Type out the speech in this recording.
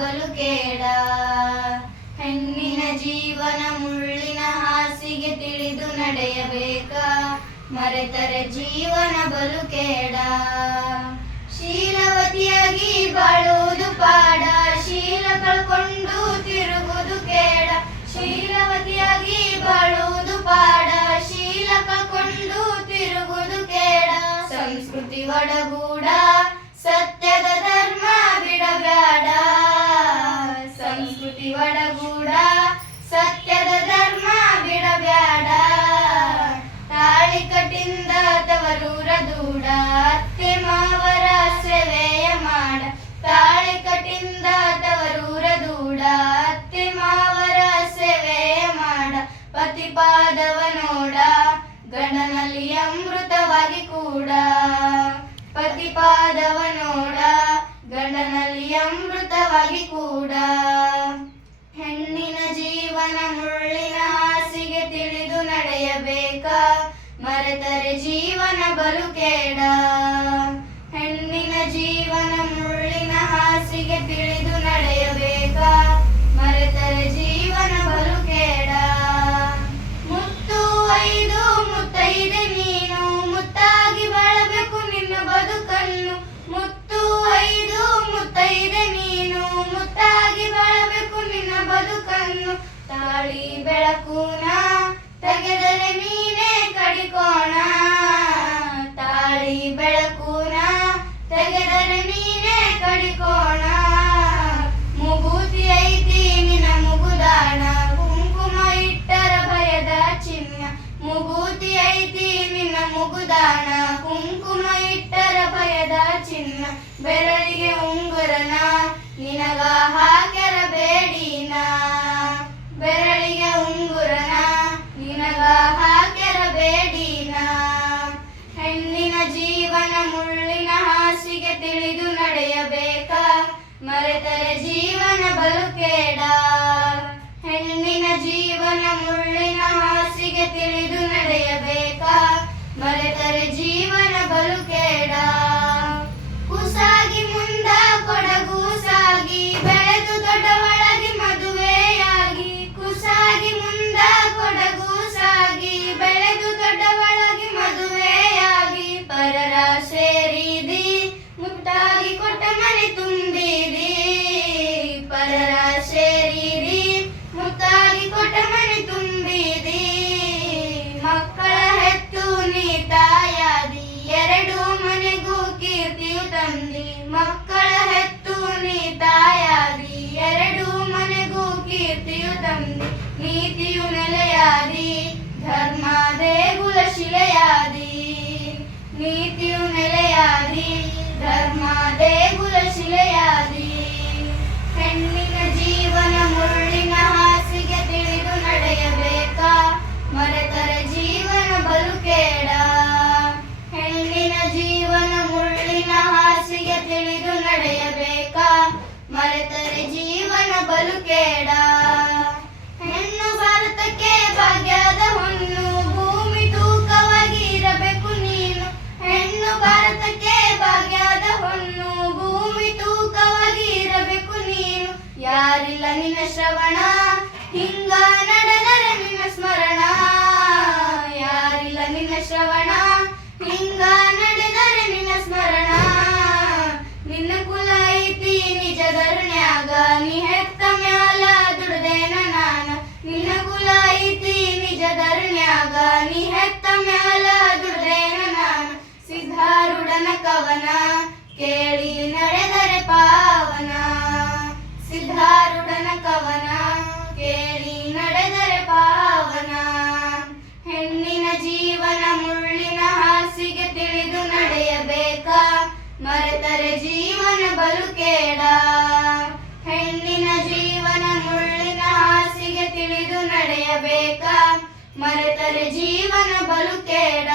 ಬಲು ಕೇಡ. ಹೆಣ್ಣಿನ ಜೀವನ ಮುಳ್ಳಿನ ಹಾಸಿಗೆ ತಿಳಿದು ನಡೆಯಬೇಕ, ಮರೆತರೆ ಜೀವನ ಬಲು ಕೇಡ. ಶೀಲವತಿಯಾಗಿ ಬಾಳುವುದು ಪಾಡ, ಶೀಲ ಕಳ್ಕೊಂಡು ತಿರುಗುವುದು ಕೇಡ. ಶೀಲವತಿಯಾಗಿ ಬಾಳುವುದು ಪಾಡ, ಶೀಲ ಕಳ್ಕೊಂಡು ತಿರುಗುವುದು ಕೇಡ. ಸಂಸ್ಕೃತಿ ಒಡಗೂಡ ಸತ್ಯದ ಧರ್ಮ ಬಿಡಬೇಡ, ಸಂಸ್ಕೃತಿ ಒಡಗೂಡ ಸತ್ಯದ ಧರ್ಮ ಬಿಡಬೇಡ. ತಾಳಿ ಕಟ್ಟಿಂದ ತವರೂರ ದೂಡ, ಅತ್ತೆ ಮಾವರ ಸೇವೆಯ ಮಾಡ. ತಾಳಿ ಕಟ್ಟಿಂದ ತವರೂರ ದೂಡ, ಅತ್ತೆ ಮಾವರ ಸೇವೆಯ ಮಾಡ. ಪತಿಪಾದವ ನೋಡ, ಗಂಡನಲ್ಲಿ ಅಮೃತವಾಗಿ ಕೂಡ. ಪತಿಪಾದವ ನೋಡ, ಗಂಡನಲ್ಲಿ ಅಮೃತವಾಗಿ ಕೂಡ. ಹೆಣ್ಣಿನ ಜೀವನ ಮುಳ್ಳಿನ ಹಾಸಿಗೆ ತಿಳಿದು ನಡೆಯಬೇಕ, ಮರೆತರೆ ಜೀವನ ಬಲು ಕೇಡ. ಹೆಣ್ಣಿನ ಜೀವನ ಮುಳ್ಳಿನ ಹಾಸಿಗೆ ತಿಳಿದು ನಡೆಯಬೇಕ, ಮರೆತರೆ ಜೀವನ ಬಲು ಕೇಡ. ಮುತ್ತು ಐದು ಮುತ್ತೈದೆ ನೀನು, ಮುತ್ತಾಗಿ ಬಾಳಬೇಕು ನಿನ್ನ ಬದುಕನ್ನು. ಮುತ್ತು ಐದು ಮುತ್ತೈದೆ ನೀನು, ಮುತ್ತಾಗಿ ಬಾಳಬೇಕು ನಿನ್ನ ಬದುಕನ್ನು. ತಾಳಿ ಬೆಳಕುನ ತೆಗೆದರೆ ನೀನೇ ಕಡಿಕೋಣ, ತಾಳಿ ಬೆಳಕುನ ತೆಗೆದರೆ ನೀನೇ ಕಡಿಕೋಣ. ಮುಗುತಿ ಐತಿ ನಿನ್ನ ಮುಗುದಾಣ, ಕುಂಕುಮ ಇಟ್ಟರ ಭಯದ ಚಿನ್ನ. ಮುಗುತಿ ಐತಿ ನಿನ್ನ ಮುಗುದಾಣ, ಕುಂಕುಮ ಇಟ್ಟರ ಭಯದ ಚಿನ್ನ. ಬೆರಳಿಗೆ ಉಂಗುರನ ನಿನಗ ಹಾಕ್ಯರ ಬೇಡಿನ, ಬೆರಳಿಗೆ ಉಂಗುರನ ನಿನಗ ಹಾಕ್ಯರ ಬೇಡಿನ. ಹೆಣ್ಣಿನ ಜೀವನ ಮುಳ್ಳಿನ ಹಾಸಿಗೆ ತಿಳಿದು ನಡೆಯಬೇಕ, ಮರೆತರೆ ಜೀವನ ಬಲು ಕೇಡ. ಹೆಣ್ಣಿನ ಜೀವನ ಮುಳ್ಳಿನ ಹಾಸಿಗೆ ತಿಳಿದು ನಡೆಯಬೇಕ, ಮರೆತರೆ ಜೀವನ ಬಲು ಕೇಡ. ಕುಸಾಗಿ ಮುಂದ ಕೊಡಗು ಸಾಗಿ, ಬೆಳೆದು ದೊಡ್ಡವಳಗಿ ಮದುವೆಯಾಗಿ. ಕುಸಾಗಿ ಮುಂದ ಕೊಡಗು ಸಾಗಿ, ಬೆಳೆದು ದೊಡ್ಡವಳಗಿ ಮದುವೆಯಾಗಿ. ಪರರ ಸೇರಿದಿ, ಮುಟ್ಟಾಗಿ ಕೊಟ್ಟ ಮನೆ ತುಂಬಿದಿ. ಪರರ ಸೇರಿದಿ, ಮುತ್ತಾಗಿ ಕೊಟ್ಟ ಮನೆ ತುಂಬಿದಿ. ಮಕ್ಕಳ ಹೆತ್ತು ನೀ ತಾಯಾದಿ, ಎರಡು ಮನೆಗೂ ಕೀರ್ತಿಯು ತಂದಿ. ಮಕ್ಕಳ ಹೆತ್ತು ನೀ ತಾಯಾದಿ, ಎರಡು ಮನೆಗೂ ಕೀರ್ತಿಯು ತಂದಿ. ನೀತಿಯು ನೆಲೆಯಾದಿ, ಧರ್ಮ ದೇಗುಲ ಶಿಲೆಯಾದಿ. ನೀತಿಯು ನೆಲೆಯಾದಿ, ಧರ್ಮ ದೇಗುಲ ಶಿಲೆಯಾದಿ. ಹೆಣ್ಣಿನ ಜೀವನ ಮುಳ್ಳಿನ ಹಾಸಿಗೆ ತಿಳಿದು ನಡೆಯಬೇಕ, ಮರೆತರೆ ಜೀವನ ಬಲು ಕೇಡ. ಹೆಣ್ಣಿನ ಜೀವನ ಮುಳ್ಳಿನ ಹಾಸಿಗೆ ತಿಳಿದು ನಡೆಯಬೇಕ, ಮರೆತರೆ ಜೀವನ ಬಲು ಕೇಡ. ಹೆಣ್ಣು ಭಾರತಕ್ಕೆ ಭಾಗ್ಯದ ಹೊನ್ನು, ಭೂಮಿ ತೂಕವಾಗಿ ಇರಬೇಕು ನೀನು. ಹೆಣ್ಣು ಭಾರತಕ್ಕೆ ಭಾಗ್ಯದ ಹೊನ್ನು, ಭೂಮಿ ತೂಕವಾಗಿ ಇರಬೇಕು ನೀನು. ಯಾರಿಲ್ಲ ನಿನ್ನ ಶ್ರವಣ, ಹಿಂಗ ನಡೆದರೆ ನಿನ್ನ ಸ್ಮರಣ. ಯಾರಿಲ್ಲ ನಿನ್ನ ಶ್ರವಣ, ಹಿಂಗ ನಡೆದರೆ ನಿನ್ನ ಸ್ಮರಣ. ನಿನ್ನ ಕುಲ ಐತಿ ನಿಜ ಧರಣ್ಯಾಗ, ನೀ ಹೆತ್ತ ಮ್ಯಾಲ ದುಡ್ದೇನ ನಾನ. ನಿನ್ನ ಕುಲ ಐತಿ ನಿಜ ಧರಣ್ಯಾಗ, ನೀ ಹೆತ್ತ ಮ್ಯಾಲ ದುಡ್ದೇನ ನಾನ. ಸಿದ್ಧಾರೂಢನ ಕವನ ಕೇಳಿ ನಡೆದರೆ ಪಾವನ. ಸಿದ್ಧಾರೂಢನ ಕವನ ಕೇಳಿ ನಡೆದರೆ ಪಾವನ. ಹೆಣ್ಣಿನ ಜೀವನ ಮುಳ್ಳಿನ ಹಾಸಿಗೆ ತಿಳಿದು ನಡೆಯಬೇಕ, ಮರೆತರೆ ಜೀವನ ಬಲು ಕೇಡ. ಹೆಣ್ಣಿನ ಜೀವನ ಮುಳ್ಳಿನ ಹಾಸಿಗೆ ತಿಳಿದು ನಡೆಯಬೇಕ, ಮರೆತರೆ ಜೀವನ ಬಲು ಕೇಡ.